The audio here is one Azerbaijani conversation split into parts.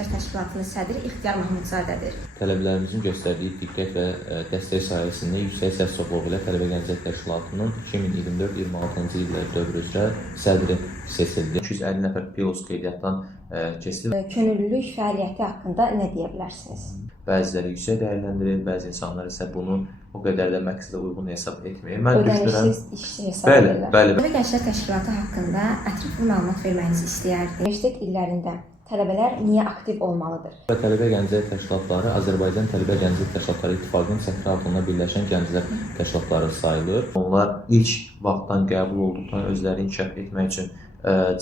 Gənclər Təşkilatının sədri İxtiyar Mahmudzadədir. Tələbələrimizin göstərdiyi diqqət və dəstək sayəsində yüksək səs çoxluğu ilə Tələbə Gənclər Təşkilatının 2024-26-cı illər dövrü üzrə sədri seçildi. 250 nəfər pilot qeydiyyatdan keçilib. Könüllülük fəaliyyəti haqqında nə deyə bilərsiniz? Bəziləri yüksək dəyərləndirir, bəzi insanlar isə bunu o qədər də məqsədə uyğun hesab etmir. Mən Ödənişsiz iş hesab edirlər. Bəli. Tələbə Gənclər Təşkilatı haqqında ətraflı məlumat verməyinizi istəyərdim. Universitet illərində tələbələr niyə aktiv olmalıdır? Tələbə Gənclər Təşkilatları Azərbaycan Tələbə Gənclər Təşkilatları İttifaqının çətiri altında birləşən gənclər təşkilatları sayılır. Onlar ilk vaxtdan qəbul olduqdan özləri inkişaf etmək üçün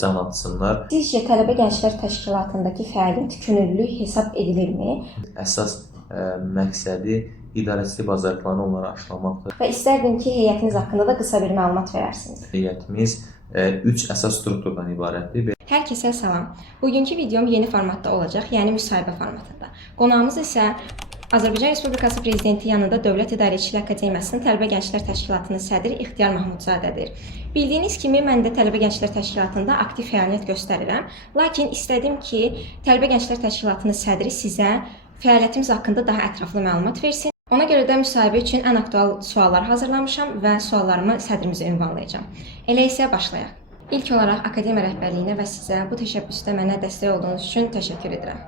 can atsınlar. Sizcə Tələbə Gənclər Təşkilatındakı fəaliyyət könüllülük hesab edilirmi? Əsas məqsədi idarəçilik bacarıqlarını onlara aşılamaqdır. Və istərdim ki, heyətiniz haqqında da qısa bir məlumat verərsiniz. Heyətimiz 3 əsas strukturdan ibarətdir. Hər kəsə salam. Bugünkü videom yeni formatda olacaq, yəni müsahibə formatında. Qonağımız isə Azərbaycan Respublikası Prezidenti yanında Dövlət İdarəçiliyi Akademiyasının Tələbə Gənclər Təşkilatının sədri İxtiyar Mahmudzadədir. Bildiyiniz kimi, mən də Tələbə Gənclər Təşkilatında aktiv fəaliyyət göstərirəm. Lakin istədim ki, Tələbə Gənclər Təşkilatının sədri sizə fəaliyyətimiz haqqında daha ətraflı məlumat versin. Ona görə də müsahibə üçün ən aktual suallar hazırlamışam və suallarımı sədrimizə ünvanlayacağam. Elə isə başlayaq. İlk olaraq akademiya rəhbərliyinə və sizə bu təşəbbüsdə mənə dəstək olduğunuz üçün təşəkkür edirəm.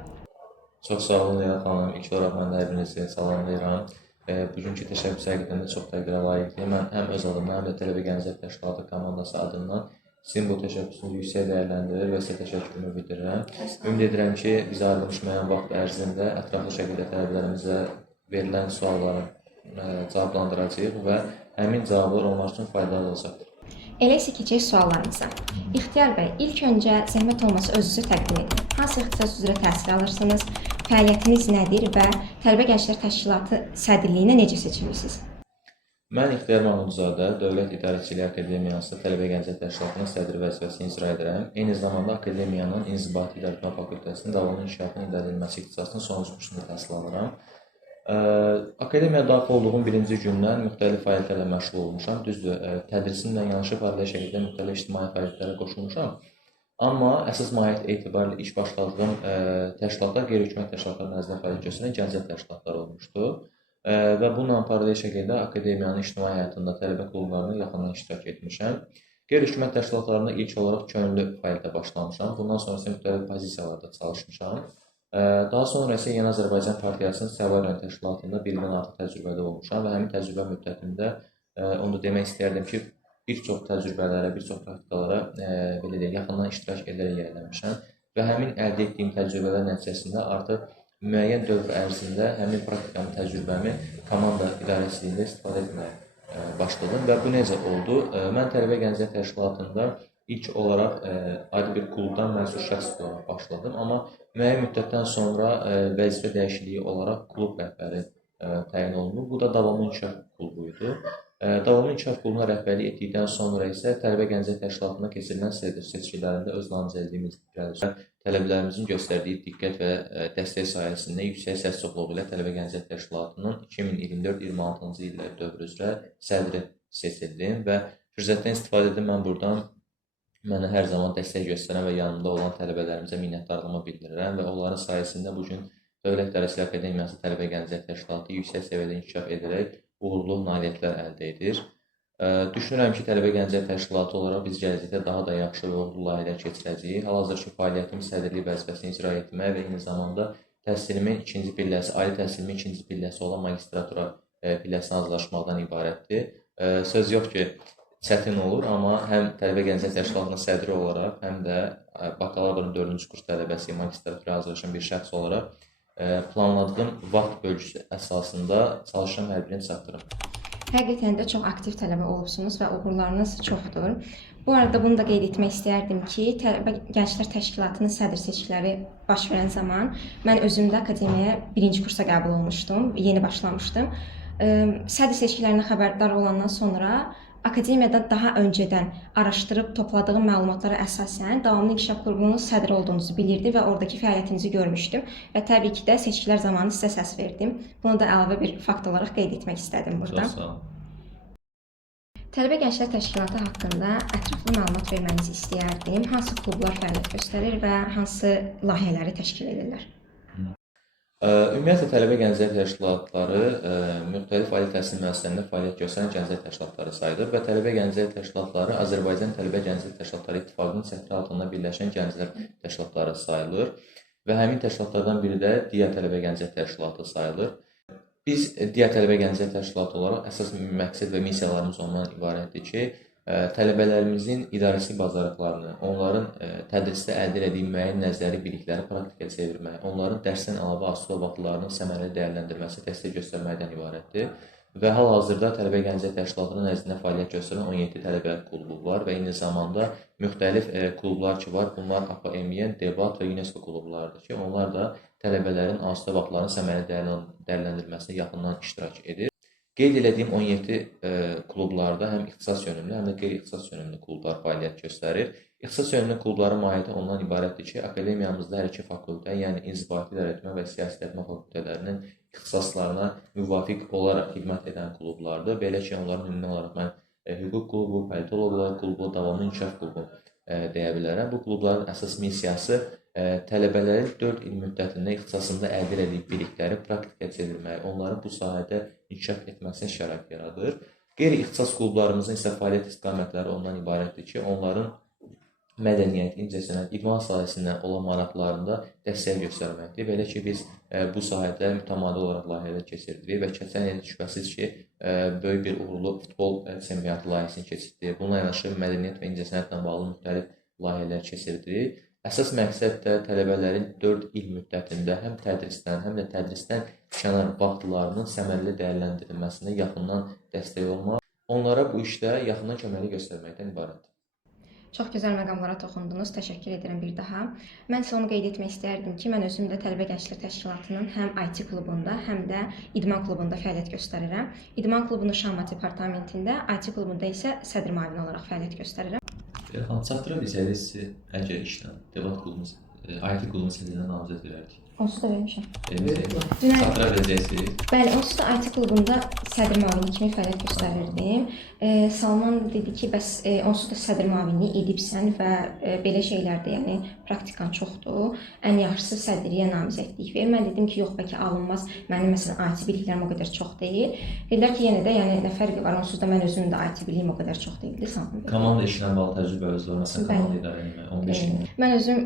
Çox sağ olun Leyla xanım. İlk olaraq mən də hər birinizi salamlayıram. Bugünkü təşəbbüs həqiqətən də çox təqdirə layiqdir. Mən həm öz adımdan, həm də Tələbə Gənclər Təşkilatı komandası adından sizin bu təşəbbüsünüzü yüksək dəyərləndirir və sizə təşəkkürümü bildirirəm. Ümid edirəm ki, bizə ayrılmış müəyyən vaxt ərzində ətraflı şəkildə tələbələrimizə verilən sualları cavablandıracağıq və həmin cavablar onlar üçün faydalı olacaqdır. Elə isə keçək suallarımıza. İxtiyar bəy, ilk öncə zəhmət olmasa özünüzü təqdim edin. Hansı ixtisas üzrə təhsil alırsınız, fəaliyyətiniz nədir və Tələbə Gənclər Təşkilatı sədrliyinə necə seçilmisiniz? Mən İxtiyar Mahmudzadə Dövlət İdarəçiliyi Akademiyası Tələbə Gənclər Təşkilatının sədri vəzifəsini icra edirəm. Eyni zamanda Akademiyanın İnzibati İdarəetmə Fakültəsinin davamlı inkişafının idarə edilməsi ixtisasının sonuncu kursunda təhsil alıram. Akademiyaya daxil olduğum birinci gündən müxtəlif fəaliyyətlərlə məşğul olmuşam. Düzdür, tədrisimlə yanaşı paralel şəkildə müxtəlif ictimai fəaliyyətlərə qoşulmuşam. Amma əsas mahiyyət etibarilə iş başladığım təşkilatlar qeyri-hökumət təşkilatları nəzdində fəaliyyət göstərən gənclər təşkilatları olmuşdu. Və bununla paralel şəkildə akademiyanın ictimai həyatında tələbə klublarına yaxından iştirak etmişəm. Qeyri-hökumət təşkilatlarında ilk olaraq könüllü fəaliyyətə başlamışam. Bundan sonrası müxtəlif pozisiyalarda çalışmışam. Daha sonra isə Yeni Azərbaycan Partiyasının Səvariyan Təşkilatında bir ildən artıq təcrübədə olmuşam və həmin təcrübə müddətində onu da demək istərdim ki, bir çox təcrübələrə, bir çox praktikalara belə deyək, yaxından iştirak edərək irəlilənmişəm və həmin əldə etdiyim təcrübələr nəticəsində artıq müəyyən dövr ərzində həmin praktikamı, təcrübəmi komanda idarəçiliyində istifadə etməyə başladım və bu necə oldu? Mən Tələbə Gənclər Təşkilatında ilk olaraq ayrı bir klubdan məsul şəxs olaraq başladım, amma müəyyən müddətdən sonra vəzifə dəyişikliyi olaraq klub rəhbəri təyin olundu. Bu da davamlı inkişaf klubu idi. Davamlı inkişaf klubuna rəhbərlik etdikdən sonra isə Tələbə Gənclər Təşkilatına keçirilən sədr seçkilərində öz namizədliyimi irəli tələbələrimizin göstərdiyi diqqət və dəstək sayəsində yüksək səs çoxluğu ilə Tələbə Gənclər Təşkilatının 2024-26-cı illər dövrü üzrə sədri seçildim və fürsətdən istifadə edib mən buradan mənə hər zaman dəstək göstərən və yanımda olan tələbələrimizə minnətdarlığımı bildirirəm və onların sayəsində bugün Dövlət İdarəçiliyi Akademiyası Tələbə Gənclər Təşkilatı yüksək səviyyədə inkişaf edərək uğurlu nailiyyətlər əldə edir. Düşünürəm ki, Tələbə Gənclər Təşkilatı olaraq biz gələcəkdə daha da yaxşı və uğurlu layihələr keçirəcəyik. Hal-hazırki fəaliyyətimiz sədrlik vəzifəsini icra etmək və eyni zamanda təhsilimin ikinci pilləsi, ali təhsilimin ikinci pilləsi olan magistratura pilləsini hazırlaşmaqdan ibarətdir. Söz yox ki, çətin olur, amma həm Tələbə Gənclər Təşkilatının sədri olaraq, həm də bakalavrın 4-cü kurs tələbəsi, magistratura hazırlaşan bir şəxs olaraq planladığım vaxt bölgüsü əsasında çalışan hər birini çatdırım. Həqiqətən də çox aktiv tələbə olubsunuz və uğurlarınız çoxdur. Bu arada bunu da qeyd etmək istərdim ki, Tələbə Gənclər Təşkilatının sədr seçkiləri baş verən zaman mən özüm də akademiyaya birinci kursa qəbul olmuşdum, yeni başlamışdım. Sədr seçkilərinə xəbərdar olandan sonra akademiyada daha öncədən araşdırıb topladığım məlumatlara əsasən davamlı inkişaf klubunun sədri olduğunuzu bilirdi və oradakı fəaliyyətinizi görmüşdüm və təbii ki də seçkilər zamanı sizə səs verdim. Bunu da əlavə bir fakt olaraq qeyd etmək istədim burada. Çox sağ olun. Tələbə Gənclər Təşkilatı haqqında ətraflı məlumat vermənizi istəyərdim. Hansı klublar fəaliyyət göstərir və hansı layihələri təşkil edirlər? Ümumiyyətlə tələbə gənclər təşkilatları müxtəlif ali təhsil müəssisələrində fəaliyyət göstərən gənclər təşkilatları sayılır və tələbə gənclər təşkilatları Azərbaycan Tələbə Gənclər Təşkilatları İttifaqının çətiri altında birləşən gənclər təşkilatları sayılır və həmin təşkilatlardan biri də DİA Tələbə Gənclər Təşkilatı sayılır. Biz DİA Tələbə Gənclər Təşkilatı olaraq əsas məqsəd və missiyalarımız ondan ibarətdir ki, tələbələrimizin idarəçilik bacarıqlarını, onların tədrisdə əldə etdiyi müəyyən nəzəri bilikləri praktikaya çevirmək, onların dərsdən əlavə asılı vaxtlarının səmərəli dəyərləndirməsi, dəstək göstərməkdən ibarətdir. Və hal-hazırda Tələbə Gənclər Təşkilatının nəzdində fəaliyyət göstərən 17 tələbə klubu var və eyni zamanda müxtəlif klublar ki var, bunlar APMİ, Debat və UNESCO klublarıdır ki, onlar da tələbələrin asılı vaxtlarının səmərəli dəyərləndirilməsində yaxından iştirak edir. Qeyd etdiyim 17 klublarda həm ixtisas yönümlü, həm də qeyri-ixtisas yönümlü klublar fəaliyyət göstərir. İxtisas yönümlü klubların mahiyyəti ondan ibarətdir ki, akademiyamızda hər iki fakültə, yəni inzibati idarəetmə və siyasətmə fakültələrinin ixtisaslarına müvafiq olaraq xidmət edən klublardır. Belə ki, onların ümumi olaraq mən hüquq klubu, politoloqlar klubu, davamlı inkişaf klubu deyə bilərəm. Bu klubların əsas missiyası tələbələrin 4 il müddətində ixtisasında əldə etdiyi bilikləri praktikaya çevirmək, onların bu sahədə inkişaf etməsinə şərait yaradır. Qeyri-ixtisas klublarımızın isə fəaliyyət istiqamətləri ondan ibarətdir ki, onların mədəniyyət, incəsənət, idman sahəsində olan maraqlarında dəstək göstərməkdir. Belə ki, biz bu sahədə mütəmadi olaraq layihələr keçirdirik və keçən il şübhəsiz ki, böyük bir uğurlu futbol çempionatı layihəsini keçirdik. Bununla yanaşı mədəniyyət və incəsənətlə bağlı müxtəlif layihələr keçirdirik. Əsas məqsəd də tələbələrin 4 il müddətində həm tədrisdən, həm də tədrisdən kənar vaxtlarının səmərəli dəyərləndirilməsində yaxından dəstək olmaq, onlara bu işdə yaxından köməklik göstərməkdən ibarətdir. Çox gözəl məqamlara toxundunuz. Təşəkkür edirəm bir daha. Mən isə onu qeyd etmək istərdim ki, mən özüm də Tələbə Gənclər Təşkilatının həm IT klubunda, həm də idman klubunda fəaliyyət göstərirəm. İdman klubunun Şama departamentində, IT klubunda isə sədr müavini olaraq fəaliyyət göstərirəm. Çatdıra bilsəniz, əgər işlə, debat klubumuz, IT klubunun sədrinə namizəd verərdik. Onsuz da vermişəm. Çatdıra biləcəksiniz. Bəli, onsuz da IT klubunda sədr müavini kimi fəaliyyət göstərirdim. Salman dedi ki, bəs onsuz da sədr müavini edibsən və belə şeylərdə, yəni praktikan çoxdur. Ən yaxşısı sədrliyə namizədlik ver. Mən dedim ki, yox, bəlkə alınmaz. Mənim məsələn IT biliklərim o qədər çox deyil. Dedilər ki, yenə də yəni nə fərqi var? Onsuz da mən özüm də IT biliyim o qədər çox deyildi. Salman. Komanda işinə bağlı təcrübəniz var, məsələn, komanda idarə etmək, 15 il. Mən özüm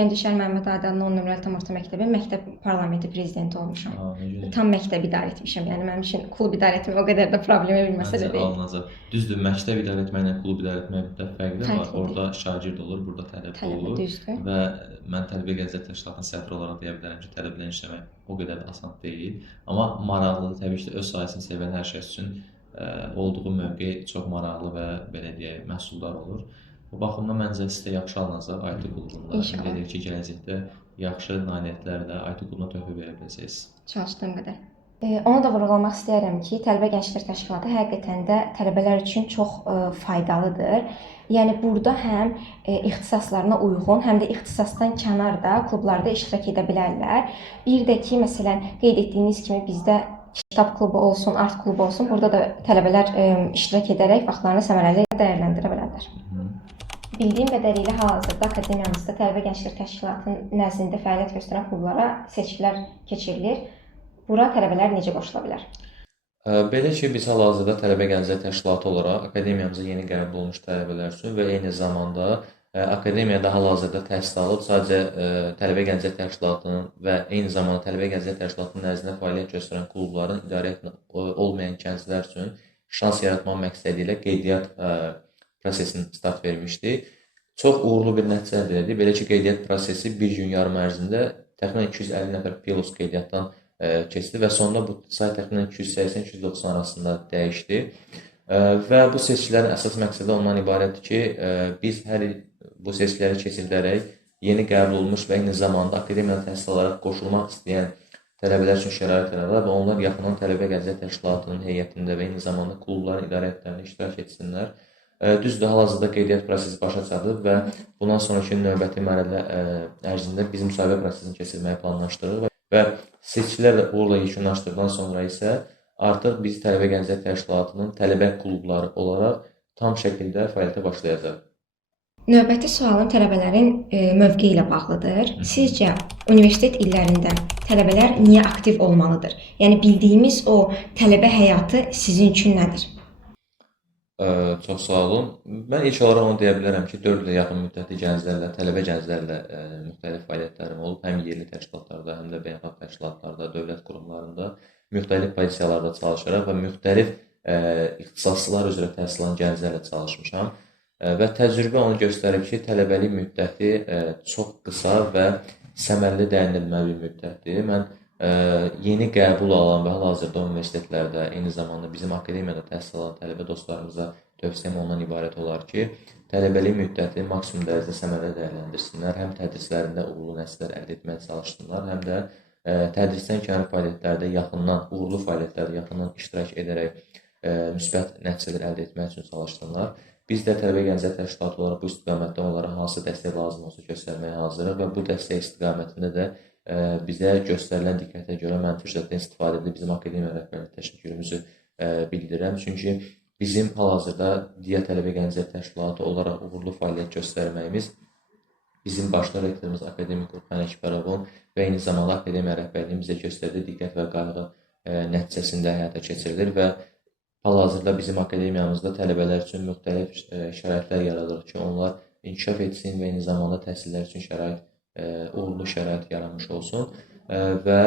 Gəncə Məhəmməd Adənin 10 nömrəli tam orta məktəbin məktəb parlamenti prezidenti olmuşam. Tam məktəb idarə etmişəm. Yəni mənim üçün klub idarə etmək o qədər də problemli bir məsələ deyil. Alınacaq. Düzdür, məktəb idarə etməklə klub idarə etmək də fərqli var. Orada şagird olur, burada tələbə olur. Düzdür. Və mən Tələbə Gənclər Təşkilatının sədri olaraq deyə bilərəm ki, tələbələ işləmək o qədər də asan deyil. Amma maraqlıdır. Təbii ki, öz sahəsini sevən hər kəs üçün olduğu mövqe çox maraqlı və belə deyək, məhsuldar olur. Bu baxımdan məncə sizə yaxşı alınacaq IT klubunda. İnşallah. Belə ki, gələcəkdə yaxşı nailiyyətlərlə IT klubuna töhfə verə biləcəksiniz. Çalışdığım qədər. Onu da vurğulamaq istəyirəm ki, Tələbə Gənclər Təşkilatı həqiqətən də tələbələr üçün çox faydalıdır. Yəni burada həm ixtisaslarına uyğun, həm də ixtisasdan kənar da klublarda iştirak edə bilərlər. Bir də ki, məsələn, qeyd etdiyiniz kimi bizdə kitab klubu olsun, art klubu olsun, burada da tələbələr iştirak edərək vaxtlarını səmərəli dəyərləndirə bilərlər. Bildiyim qədərilə hal-hazırda akademiyamızda Tələbə Gənclər Təşkilatının nəzdində fəaliyyət göstərən klublara seçkilər keçirilir. Bura tələbələr necə qoşula bilər? Belə ki, biz hal-hazırda Tələbə Gənclər Təşkilatı olaraq akademiyamıza yeni qəbul olmuş tələbələr üçün və eyni zamanda akademiyada hal-hazırda təhsil alıb sadəcə Tələbə Gənclər Təşkilatının və eyni zamanda Tələbə Gənclər Təşkilatının nəzdində fəaliyyət göstərən klubların idarə olmayan gənclər üçün şans yaratmaq məqsədi ilə qeydiyyat prosesini start vermişdik. Çox uğurlu bir nəticə əldə edildi. Belə ki, qeydiyyat prosesi bir gün yarım ərzində təxminən 250 nəfər pilot qeydiyyatdan keçdi və sonunda bu sayı təxminən 280-290 arasında dəyişdi. Və bu seçkilərin əsas məqsədi ondan ibarətdir ki, biz hər il bu seçkiləri keçirdərək yeni qəbul olmuş və eyni zamanda akademiyada təhsil alaraq qoşulmaq istəyən tələbələr üçün şərait yaradar və onlar yaxından Tələbə Gənclər Təşkilatının heyətində və eyni zamanda klubların idarəətlərində iştirak etsinlər. Düzdür, hal-hazırda qeydiyyat prosesi başa çatıb və bundan sonraki növbəti mərhələ ərzində biz müsahibə prosesini keçirməyi planlaşdırırıq və seçkilər uğurla yekunlaşdıqdan sonra isə artıq biz Tələbə Gənclər Təşkilatının tələbə klubları olaraq tam şəkildə fəaliyyətə başlayacaq. Növbəti sualım tələbələrin mövqeyi ilə bağlıdır. Sizcə universitet illərində tələbələr niyə aktiv olmalıdır? Yəni bildiyimiz o tələbə həyatı sizin üçün nədir? Çox sağ olun. Mən ilk olaraq onu deyə bilərəm ki, 4 ilə yaxın müddətli gənclərlə, tələbə gənclərlə müxtəlif fəaliyyətlərim olub. Həm yerli təşkilatlarda, həm də beynəlxalq təşkilatlarda, dövlət qurumlarında müxtəlif pozisiyalarda çalışaraq və müxtəlif ixtisaslar üzrə təhsil alan gənclərlə çalışmışam. Və təcrübə onu göstərib ki, tələbəlik müddəti çox qısa və səmərəli dəyinilməli bir müddətdir. Mən yeni qəbul alan və hal-hazırda universitetlərdə, eyni zamanda bizim akademiyada təhsil alan tələbə dostlarımıza tövsiyəm ondan ibarət olar ki, tələbəlik müddətini maksimum dərəcədə səmərəli dəyərləndirsinlər. Həm tədrislərində uğurlu nəticələr əldə etməyə çalışsınlar, həm də tədrisdən kənar fəaliyyətlərdə yaxından, uğurlu fəaliyyətlərdə yaxından iştirak edərək müsbət nəticələr əldə etmək üçün çalışsınlar. Biz də tələbə gənclər təşkilatı olaraq bu istiqamətdə onlara hansı dəstək lazım olsa göstərməyə hazırıq və bu dəstək istiqamətində də bizə göstərilən diqqətə görə mən fürsətdən istifadə edib bizim akademiya rəhbərliyi təşəkkürümüzü bildirirəm. Çünki bizim hal-hazırda digər tələbə gənclər təşkilatı olaraq uğurlu fəaliyyət göstərməyimiz bizim başda rektorumuz akademik Urxan Əkbərovun və eyni zamanda akademiya rəhbərliyinin bizə göstərdiyi diqqət və qayğı nəticəsində həyata keçirilir və hal-hazırda bizim akademiyamızda tələbələr üçün müxtəlif şəraitlər yaradılır ki, onlar inkişaf etsin və eyni zamanda təhsillər üçün uğurlu şərait yaranmış olsun və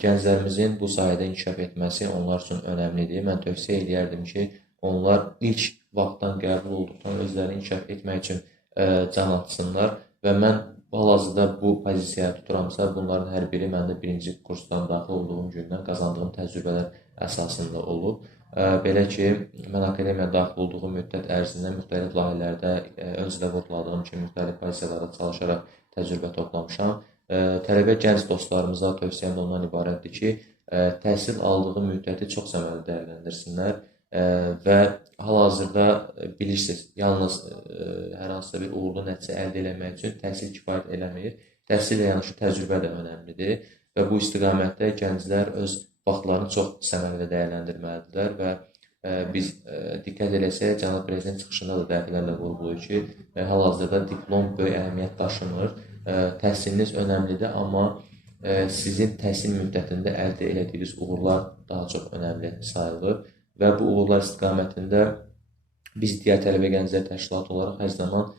gənclərimizin bu sahədə inkişaf etməsi onlar üçün önəmlidir. Mən tövsiyə edərdim ki, onlar ilk vaxtdan qəbul olduqdan özlərini inkişaf etmək üçün can atsınlar və mən hal-hazırda bu pozisiyaya tuturamsa, bunların hər biri məndə birinci kursdan daxil olduğum gündən qazandığım təcrübələr əsasında olub. Belə ki, mən akademiyaya daxil olduğum müddət ərzində müxtəlif layihələrdə öncədə vurğuladığım kimi müxtəlif pozisiyalarda çalışaraq təcrübə toplamışam. Tələbə gənc dostlarımıza tövsiyəm də ondan ibarətdir ki, təhsil aldığı müddəti çox səmərəli dəyərləndirsinlər və hal-hazırda bilirsiniz, yalnız hər hansısa bir uğurlu nəticə əldə etmək üçün təhsil kifayət eləmir. Təhsillə yanaşı təcrübə də önəmlidir və bu istiqamətdə gənclər öz vaxtlarını çox səmərəli dəyərləndirməlidirlər və biz diqqət eləsək, cənab prezident çıxışında da dəfələrlə vurğulayır ki, hal-hazırda diplom böyük əhəmiyyət daşımır. Təhsiliniz önəmlidir, amma sizin təhsil müddətində əldə etdiyiniz uğurlar daha çox önəmli sayılır və bu uğurlar istiqamətində biz digər tələbə gənclər təşkilatı olaraq hər zaman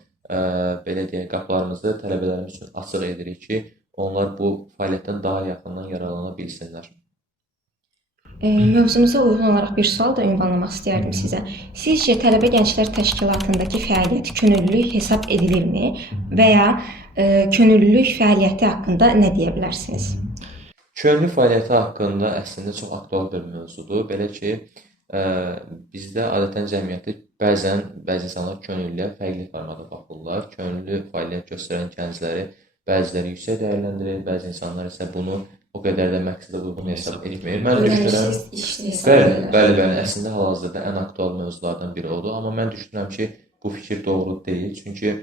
belə deyək, qapılarımızı tələbələrimiz üçün açıq edirik ki, onlar bu fəaliyyətdən daha yaxından yararlana bilsinlər. Mövzumuza uyğun olaraq bir sual da ünvanlamaq istəyərdim sizə. Sizcə tələbə gənclər təşkilatındakı fəaliyyət könüllülük hesab edilirmi və ya könüllülük fəaliyyəti haqqında nə deyə bilərsiniz? Könüllü fəaliyyəti haqqında əslində çox aktual bir mövzudur. Belə ki, bizdə adətən cəmiyyəti bəzi insanlar könüllüyə fərqli formada baxırlar. Könüllü fəaliyyət göstərən gəncləri bəziləri yüksək dəyərləndirir, bəzi insanlar isə bunu o qədər də məqsədə uyğun hesab etmir. Mən düşünürəm, bəli, əslində hal-hazırda ən aktual mövzulardan biri odur, amma mən düşünürəm ki, bu fikir doğru deyil, çünki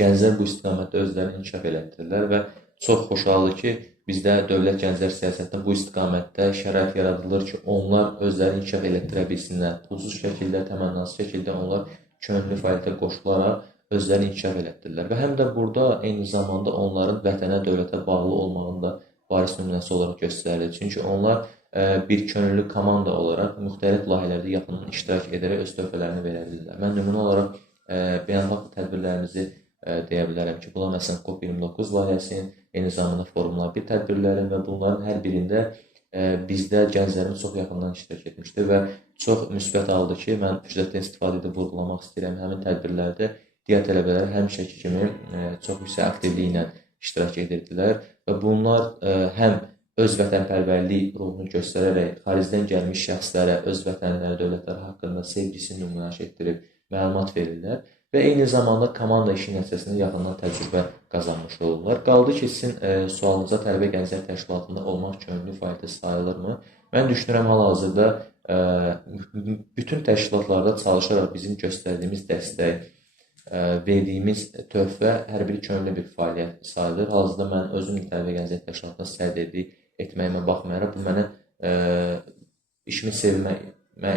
gənclər bu istiqamətdə özlərini inkişaf elətdirirlər və çox xoşhaldır ki, bizdə dövlət gənclər siyasətində bu istiqamətdə şərait yaradılır ki, onlar özlərini inkişaf elətdirə bilsinlər. Pulsuz şəkildə, təmənnasız şəkildə onlar könüllü fəaliyyətə qoşularaq özlərini inkişaf elətdirirlər və həm də burada eyni zamanda onların vətənə, dövlətə bağlı olmağında varis nümunəsi olaraq göstərilir. Çünki onlar bir könüllü komanda olaraq müxtəlif layihələrdə yaxından iştirak edərək öz töhfələrini verə bilirlər. Mən nümunə olaraq beynəlxalq tədbirlərimizi deyə bilərəm ki, bunlar məsələn COP29 layihəsinin, eyni zamanda Formula 1 tədbirlərin və bunların hər birində bizdə gənclərimiz çox yaxından iştirak etmişdir və çox müsbət aldı ki, mən fürsətdən istifadə edib vurğulamaq istəyirəm. Həmin tədbirlərdə digər tələbələr həmişəki kimi çox yüksək aktivliklə iştirak edirdilər və bunlar həm öz vətənpərvərlik ruhunu göstərərək xaricdən gəlmiş şəxslərə öz vətənləri, dövlətləri haqqında sevgisini nümayiş etdirib məlumat verirlər və eyni zamanda komanda işi nəticəsində yaxından təcrübə qazanmış olurlar. Qaldı ki, sizin sualınıza tələbə gənclər təşkilatında olmaq könüllü fəaliyyəti sayılırmı? Mən düşünürəm hal-hazırda bütün təşkilatlarda çalışaraq bizim göstərdiyimiz dəstək, verdiyimiz töhfə hər biri könüllü bir fəaliyyət sayılır. Hal-hazırda mən özüm tələbə gənclər təşkilatına sədrlik etməyimə baxmayaraq, bu mənə işimi sevmə,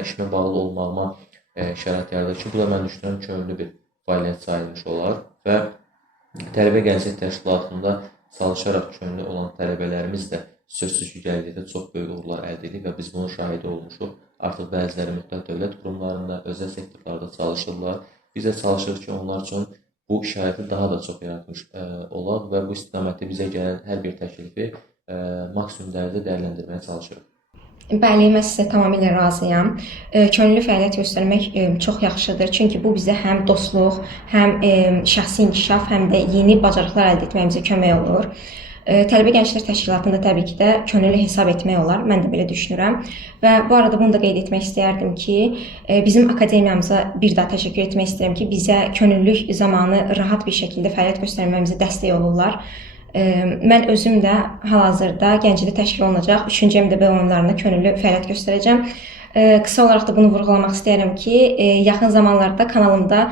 işimə bağlı olmağıma şərait yaradır ki, bu da mən düşünürəm könüllü bir fəaliyyət sayılmış olar və tələbə gənclik təşkilatında çalışaraq könüllü olan tələbələrimiz də sözsüz ki, gəldikdə çox böyük uğurlar əldə edib və biz bunun şahidi olmuşuq. Artıq bəziləri müxtəlif dövlət qurumlarında, özəl sektorlarda çalışırlar. Biz də çalışırıq ki, onlar üçün bu şəraiti daha da çox yaratmış olaq və bu istiqamətdə bizə gələn hər bir təklifi maksimum dərəcədə dəyərləndirməyə çalışırıq. Bəli, mən sizə tamamilə razıyam. Könüllü fəaliyyət göstərmək çox yaxşıdır. Çünki bu bizə həm dostluq, həm şəxsi inkişaf, həm də yeni bacarıqlar əldə etməyimizə kömək olur. Tələbə Gənclər Təşkilatında təbii ki də könüllü hesab etmək olar. Mən də belə düşünürəm. Və bu arada bunu da qeyd etmək istəyərdim ki, bizim akademiyamıza bir daha təşəkkür etmək istəyirəm ki, bizə könüllülük zamanı rahat bir şəkildə fəaliyyət göstərməyimizə dəstək olurlar. Mən özüm də hal-hazırda Gəncədə təşkil olunacaq 3-cü MDB oyunlarında könüllü fəaliyyət göstərəcəm. Qısa olaraq da bunu vurğulamaq istəyirəm ki, yaxın zamanlarda kanalımda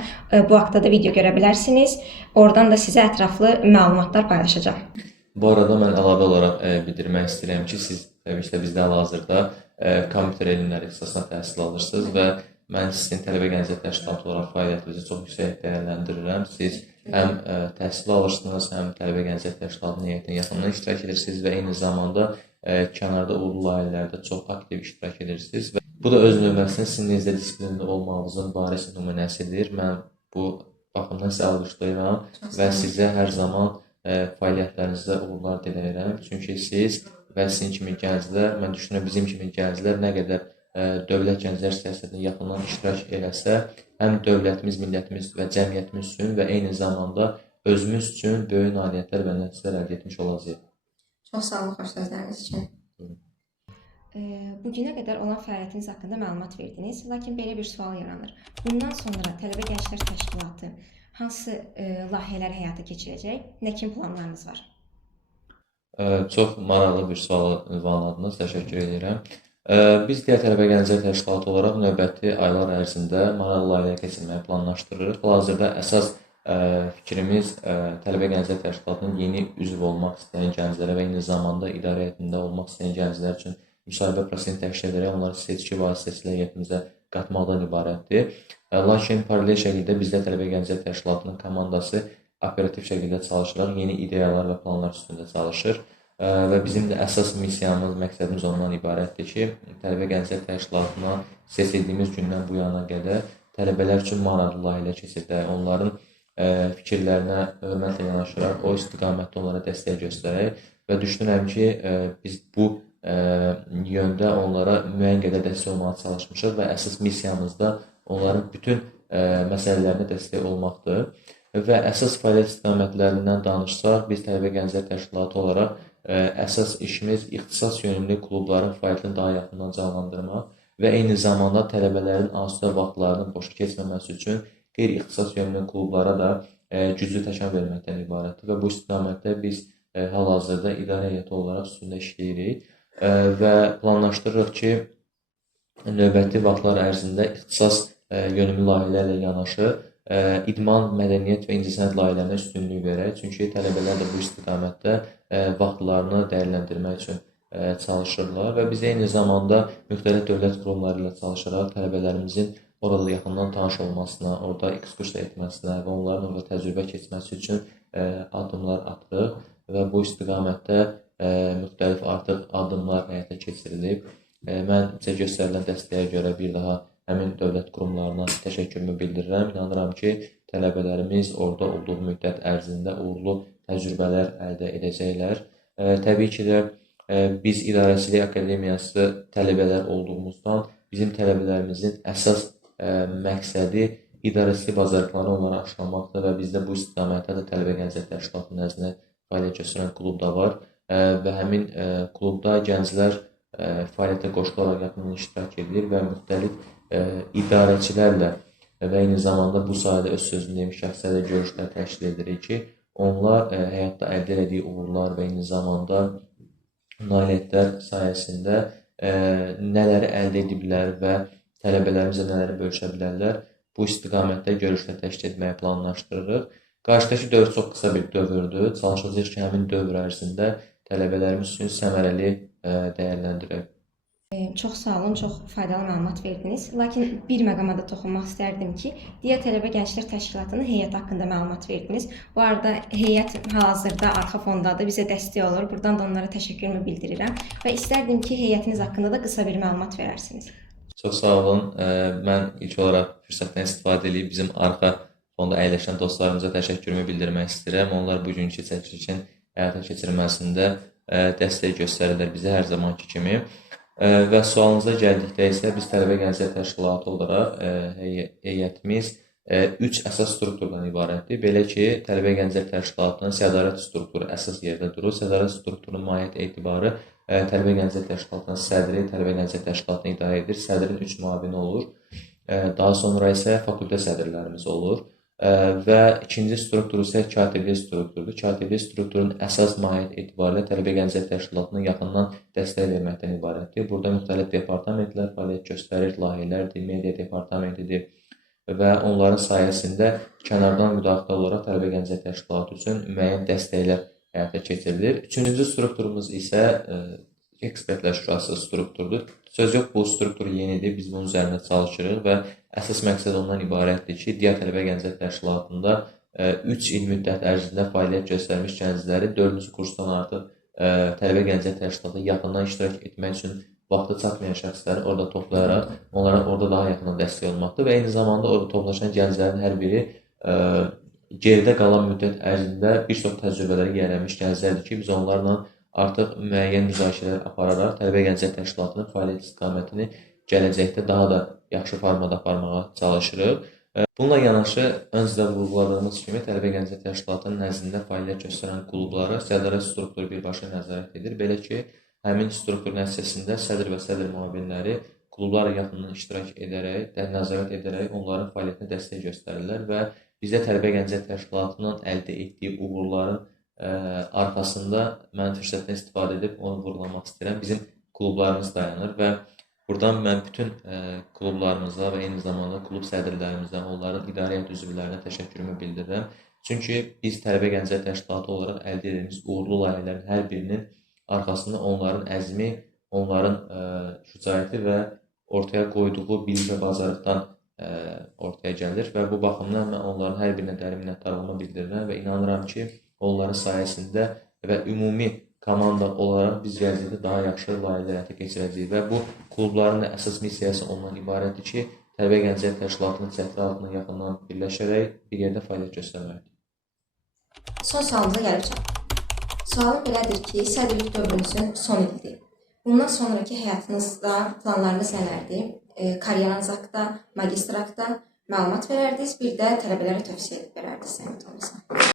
bu haqda da video görə bilərsiniz. Oradan da sizə ətraflı məlumatlar paylaşacağam. Bu arada mən əlavə olaraq bildirmək istəyirəm ki, siz təbii ki də bizdə hal-hazırda kompüter elmləri ixtisasına təhsil alırsınız və mən sizin tələbə gənclik təşkilatı olaraq fəaliyyətinizi çox yüksək dəyərləndirirəm. Siz həm təhsil alırsınız, həm tələbə gənclik təşkilatının heyətində yaxından iştirak edirsiniz və eyni zamanda kənarda uğurlu layihələrdə çox aktiv iştirak edirsiniz. Və bu da öz növbəsində sizin necə disiplinli olmağınızın bariz nümunəsidir. Mən bu baxımdan sizə alqışlayıram və sizə hər zaman fəaliyyətlərinizdə uğurlar diləyirəm. Çünki siz və sizin kimi gənclər, mən düşünürəm bizim kimi gənclər nə qədər dövlət gənclər siyasətində yaxından iştirak eləsə, həm dövlətimiz, millətimiz və cəmiyyətimiz üçün və eyni zamanda özümüz üçün böyük nailiyyətlər və nəticələr əldə etmiş olacağıq. Çox sağ olun xoş sözləriniz üçün. Bugünə qədər olan fəaliyyətiniz haqqında məlumat verdiniz, lakin belə bir sual yaranır. Bundan sonra Tələbə Gənclər Təşkilatı hansı layihələri həyata keçirəcək? Nə kimi planlarınız var? Çox maraqlı bir sual ünvanladınız. Təşəkkür edirəm. Biz digər Tələbə Gənclər Təşkilatı olaraq növbəti aylar ərzində maraqlı layihə keçirməyi planlaşdırırıq. Hal-hazırda əsas fikrimiz Tələbə Gənclər Təşkilatının yeni üzv olmaq istəyən gənclərə və eyni zamanda idarə heyətində olmaq istəyən gənclər üçün müsahibə prosesini təşkil edərək onları seçki vasitəsilə heyətimizə qatmaqdan ibarətdir. Lakin paralel şəkildə bizdə Tələbə Gənclər Təşkilatının komandası operativ şəkildə çalışıraq yeni ideyalar və planlar üstündə çalışır. Və bizim də əsas missiyamız, məqsədimiz ondan ibarətdir ki, Tələbə Gənclər Təşkilatına seçildiyimiz gündən bu yana qədər tələbələr üçün maraqlı layihələr keçirdək. Onların fikirlərinə hörmətlə yanaşıraq, o istiqamətdə onlara dəstək göstərək və düşünürəm ki, biz bu yöndə onlara müəyyən qədər dəstək olmağa çalışmışıq və əsas missiyamız da onların bütün məsələlərinə dəstək olmaqdır. Və əsas fəaliyyət istiqamətlərindən danışsaq, biz Tələbə Gənclər Təşkilatı olaraq əsas işimiz ixtisas yönümlü klubların fəaliyyətini daha yaxından canlandırmaq və eyni zamanda tələbələrin asudə vaxtlarının boşa keçməməsi üçün qeyri-ixtisas yönümlü klublara da güclü təkan verməkdən ibarətdir və bu istiqamətdə biz hal-hazırda idarə heyəti olaraq üstündə işləyirik və planlaşdırırıq ki, növbəti vaxtlar ərzində ixtisas yönümlü layihələrlə yanaşı idman, mədəniyyət və incəsənət layihələrinə üstünlük verək. Çünki tələbələr də bu istiqamətdə vaxtlarını dəyərləndirmək üçün çalışırlar və biz eyni zamanda müxtəlif dövlət qurumları ilə çalışaraq tələbələrimizin orada yaxından tanış olmasına, orada ekskursiya etməsinə və onların orada təcrübə keçməsi üçün addımlar atırıq və bu istiqamətdə müxtəlif artıq addımlar həyata keçirilib. Mən bizə göstərilən dəstəyə görə bir daha həmin dövlət qurumlarına təşəkkürümü bildirirəm. İnanıram ki, tələbələrimiz orada olduğu müddət ərzində uğurlu təcrübələr əldə edəcəklər. Təbii ki də biz İdarəçilik Akademiyası tələbələr olduğumuzdan bizim tələbələrimizin əsas məqsədi idarəçilik bacarıqlarını onlara aşılamaqdır və bizdə bu istiqamətdə də Tələbə Gənclər Təşkilatının nəzdində fəaliyyət göstərən klub da var və həmin klubda gənclər fəaliyyətə qoşularaq yaxından iştirak edilir və müxtəlif idarəçilərlə və eyni zamanda bu sahədə öz sözünü demiş şəxslərlə görüşlər təşkil edirik ki, onlar həyatda əldə etdiyi uğurlar və eyni zamanda nailiyyətlər sayəsində nələri əldə ediblər və tələbələrimizlə nələri bölüşə bilərlər, bu istiqamətdə görüşlər təşkil etməyi planlaşdırırıq. Qarşıdakı dövr çox qısa bir dövrdür. Çalışacağıq ki, həmin dövr ərzində tələbələrimiz üçün səmərəli dəyərləndirək. Çox sağ olun, çox faydalı məlumat verdiniz. Lakin bir məqama da toxunmaq istərdim ki, digər tələbə gənclər təşkilatının heyəti haqqında məlumat verdiniz. Bu arada heyət hal-hazırda arxa fondadır, bizə dəstək olur. Buradan da onlara təşəkkürümü bildirirəm və istərdim ki, heyətiniz haqqında da qısa bir məlumat verərsiniz. Çox sağ olun. Mən ilk olaraq fürsətdən istifadə edib bizim arxa fonda əyləşən dostlarımıza təşəkkürümü bildirmək istəyirəm. Onlar bugünkü çəkilişin həyata keçirilməsində dəstək göstərirlər bizə hər zamanki kimi. Və sualınıza gəldikdə isə biz tələbə gənclər təşkilatı olaraq heyətimiz 3 əsas strukturdan ibarətdir. Belə ki, tələbə gənclər təşkilatının sədarət strukturu əsas yerdə durur. Sədarət strukturunun mahiyyət etibarı tələbə gənclər təşkilatının sədri tələbə gənclər təşkilatını idarə edir. Sədrin 3 müavini olur. Daha sonra isə fakültə sədrlərimiz olur. Və ikinci struktur isə katiblik strukturudur. Katiblik strukturunun əsas mahiyyət etibarilə tələbə gənclər təşkilatının yaxından dəstək verməkdən ibarətdir. Burada müxtəlif departamentlər fəaliyyət göstərir, layihələrdir, media departamentidir və onların sayəsində kənardan müdaxilə olaraq tələbə gənclər təşkilatı üçün müəyyən dəstəklər həyata keçirilir. Üçüncü strukturumuz isə ekspertlər şurası strukturudur. Söz yox, bu struktur yenidir, biz bunun üzərində çalışırıq və əsas məqsəd ondan ibarətdir ki, digər tələbə gənclər təşkilatında 3 il müddət ərzində fəaliyyət göstərmiş gəncləri 4-cü kursdan artıq tələbə gənclər təşkilatında yaxından iştirak etmək üçün vaxtı çatmayan şəxsləri orada toplayaraq onlara orada daha yaxından dəstək olmaqdır və eyni zamanda orada toplaşan gənclərin hər biri geridə qalan müddət ərzində bir çox təcrübələri yiyələnmiş gənclərdir ki, biz onlarla artıq müəyyən müzakirələr apararaq tələbə gənclər təşkilatının fəaliyyət istiqamətini gələcəkdə daha da yaxşı formada aparmağa çalışırıq. Bununla yanaşı, öncədə vurğuladığımız kimi tələbə gənclər təşkilatının nəzdində fəaliyyət göstərən klublara sədarət strukturu birbaşa nəzarət edir. Belə ki, həmin struktur nəticəsində sədr və sədr müavinləri klublarla yaxından iştirak edərək, nəzarət edərək onların fəaliyyətinə dəstək göstərirlər və bizdə tələbə gənclər təşkilatının əldə etdiyi uğurların arxasında mən fürsətdən istifadə edib onu vurğulamaq istəyirəm. Bizim klublarımız dayanır və buradan mən bütün klublarımıza və eyni zamanda klub sədrlərimizə, onların idarə heyəti üzvlərinə təşəkkürümü bildirirəm. Çünki biz tələbə gənclər təşkilatı olaraq əldə edilmiş uğurlu layihələrin hər birinin arxasında onların əzmi, onların şücaəti və ortaya qoyduğu bilik və bacarıqdan ortaya gəlir və bu baxımdan mən onların hər birinə dərin minnətdarlığımı bildirirəm və inanıram ki, onların sayəsində və ümumi komanda olaraq biz gələcəkdə daha yaxşı layihələr həyata keçirəcəyik və bu klubların əsas missiyası ondan ibarətdir ki, tələbə gənclər təşkilatının çətri altına yaxından birləşərək bir yerdə fəaliyyət göstərməkdir. Son sualımıza gəlib çatdıq. Sualım belədir ki, sədrlik dövrünüzün son ilidir. Bundan sonraki həyatınızda planlarınız nələrdir? Karyeranız haqqında, magistr haqqında məlumat verərdiniz, bir də tələbələrə tövsiyə verərdiniz zəhmət olmasa.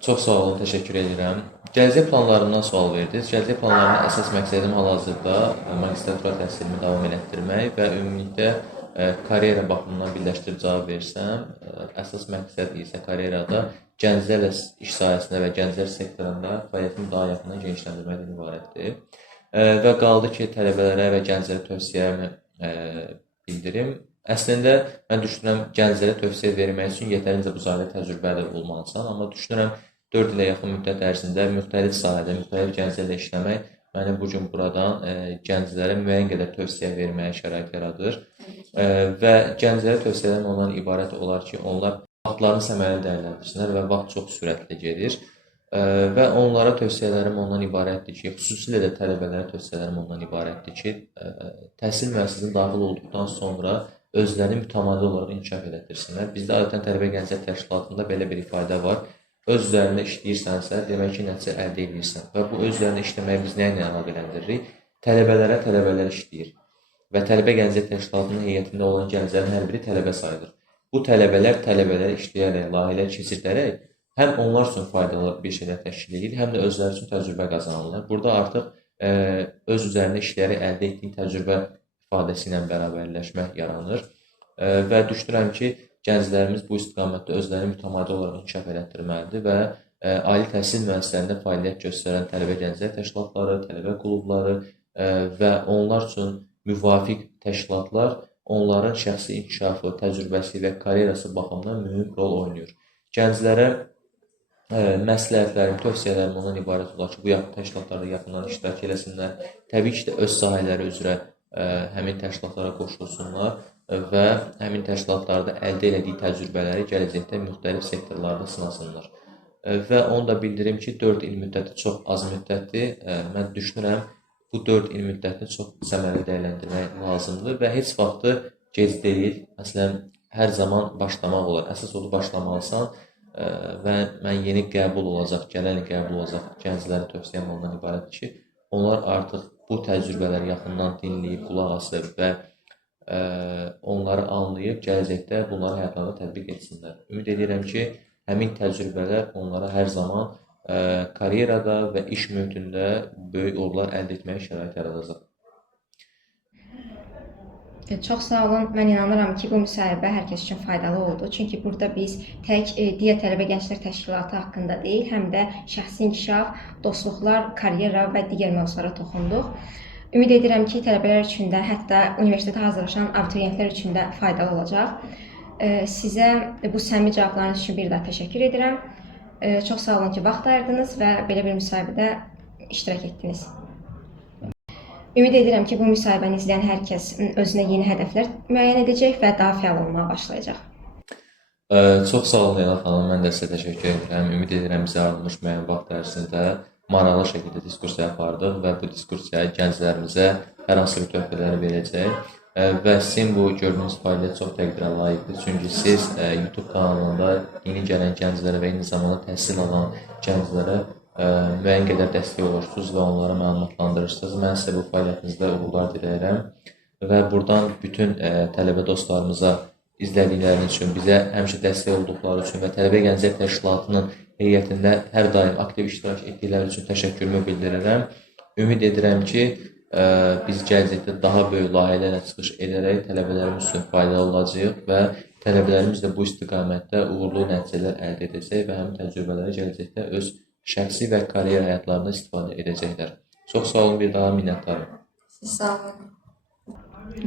Çox sağ olun, təşəkkür edirəm. Gələcək planlarımdan sual verdiniz. Gələcək planlarımın əsas məqsədim hal-hazırda magistratura təhsilimi davam elətdirmək və ümumilikdə karyera baxımından birləşdirib cavab versəm, əsas məqsəd isə karyerada gənclərlə iş sahəsində və gənclər sektorunda fəaliyyətimi daha yaxından genişləndirməkdən ibarətdir. Və qaldı ki, tələbələrə və gənclərə tövsiyəmi bildirim. Əslində, mən düşünürəm, gənclərə tövsiyə vermək üçün yetərincə bu sahədə təcrübəli olmalısan, amma düşünürəm, 4 ilə yaxın müddət ərzində müxtəlif sahədə, müxtəlif gənclərlə işləmək məni bu gün buradan gənclərə müəyyən qədər tövsiyə verməyə şərait yaradır. Və gənclərə tövsiyələrim ondan ibarət olar ki, onlar vaxtlarını səmərəli dəyərləndirsinlər və vaxt çox sürətli gedir. Və onlara tövsiyələrim ondan ibarətdir ki, xüsusilə də tələbələrə tövsiyələrim ondan ibarətdir ki, təhsil müəssisəsinə daxil olduqdan sonra özlərini mütəmadi olaraq inkişaf elətdirsinlər. Bizdə adətən tələbə gənclər təşkilatında belə bir ifadə var. Öz üzərində işləyirsənsə, demək ki, nəticə əldə edirsən. Və bu öz üzərində işləməyi biz nə ilə əlaqələndiririk? Tələbələr işləyir. Və tələbə gənclər təşkilatının heyətində olan gənclərin hər biri tələbə sayılır. Bu tələbələr işləyərək, layihələr keçirdərək həm onlar üçün faydalı bir şeylər təşkil edir, həm də özləri üçün təcrübə qazanırlar. Burada artıq öz üzərində işləyərək əldə etdiyi təcrübə ifadəsi ilə bərabərləşmə yaranır və düşünürəm ki, gənclərimiz bu istiqamətdə özlərini mütəmadi olaraq inkişaf elətdirməlidir və ali təhsil müəssisələrində fəaliyyət göstərən tələbə gənclər təşkilatları, tələbə klubları və onlar üçün müvafiq təşkilatlar onların şəxsi inkişafı, təcrübəsi və karyerası baxımından mühüm rol oynayır. Gənclərə məsləhətlərim, tövsiyələrim ondan ibarət olar ki, bu təşkilatlarda yaxından iştirak eləsinlər. Təbii ki də öz sahələri üzrə həmin təşkilatlara qoşulsunlar və həmin təşkilatlarda əldə etdiyi təcrübələri gələcəkdə müxtəlif sektorlarda sınasınlar. Və onu da bildirim ki, 4 il müddəti çox az müddətdir. Mən düşünürəm, bu 4 il müddətini çox səmərəli dəyərləndirmək lazımdır və heç vaxtı gec deyil. Məsələn, hər zaman başlamaq olar. Əsas odur başlamalısan və mən yeni qəbul olacaq, gələn il qəbul olacaq gənclərə tövsiyəm ondan ibarətdir ki, onlar artıq bu təcrübələri yaxından dinləyib, qulaq asıb və onları anlayıb gələcəkdə bunları həyatlarında tətbiq etsinlər. Ümid edirəm ki, həmin təcrübələr onlara hər zaman karyerada və iş mühitində böyük uğurlar əldə etməyə şərait yaradacaq. Çox sağ olun. Mən inanıram ki, bu müsahibə hər kəs üçün faydalı oldu. Çünki burada biz tək digər tələbə gənclər təşkilatı haqqında deyil, həm də şəxsi inkişaf, dostluqlar, karyera və digər mövzulara toxunduq. Ümid edirəm ki, tələbələr üçün də, hətta universitetə hazırlaşan abituriyentlər üçün də faydalı olacaq. Sizə bu səmimi cavablarınız üçün bir daha təşəkkür edirəm. Çox sağ olun ki, vaxt ayırdınız və belə bir müsahibədə iştirak etdiniz. Ümid edirəm ki, bu müsahibəni izləyən hər kəs özünə yeni hədəflər müəyyən edəcək və daha fəal olmağa başlayacaq. Çox sağ olun Leyla xanım, mən də sizə təşəkkür edirəm. Ümid edirəm bizə ayrılmış müəyyən vaxt ərzində maraqlı şəkildə diskursiya apardıq və bu diskursiya gənclərimizə hər hansı bir töhfələr verəcək. Və sizin bu gördüyünüz fəaliyyət çox təqdirə layiqdir. Çünki siz YouTube kanalında yeni gələn gənclərə və eyni zamanda təhsil alan gənclərə müəyyən qədər dəstək olursunuz və onlara məlumatlandırırsınız. Mən sizə bu fəaliyyətinizdə uğurlar diləyirəm və buradan bütün tələbə dostlarımıza izlədikləriniz üçün, bizə həmişə dəstək olduqları üçün və Tələbə Gənclər Təşkilatının heyətində hər daim aktiv iştirak etdikləri üçün təşəkkürümü bildirirəm. Ümid edirəm ki, biz gələcəkdə daha böyük layihələrlə çıxış edərək tələbələrimiz üçün faydalı olacağıq və tələbələrimiz də bu istiqamətdə uğurlu nəticələr əldə edəcək və həmin təcrübələri gələcəkdə öz şəxsi və karyer həyatlarında istifadə edəcəklər. Çox sağ olun, bir daha minnətdarım. Siz sağ olun.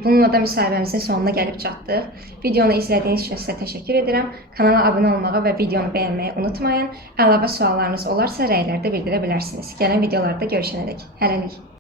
Bununla da müsahibəmizin sonuna gəlib çatdıq. Videonu izlədiyiniz üçün sizə təşəkkür edirəm. Kanala abunə olmağı və videonu bəyənməyi unutmayın. Əlavə suallarınız olarsa rəylərdə bildirə bilərsiniz. Gələn videolarda görüşənədək. Hələlik.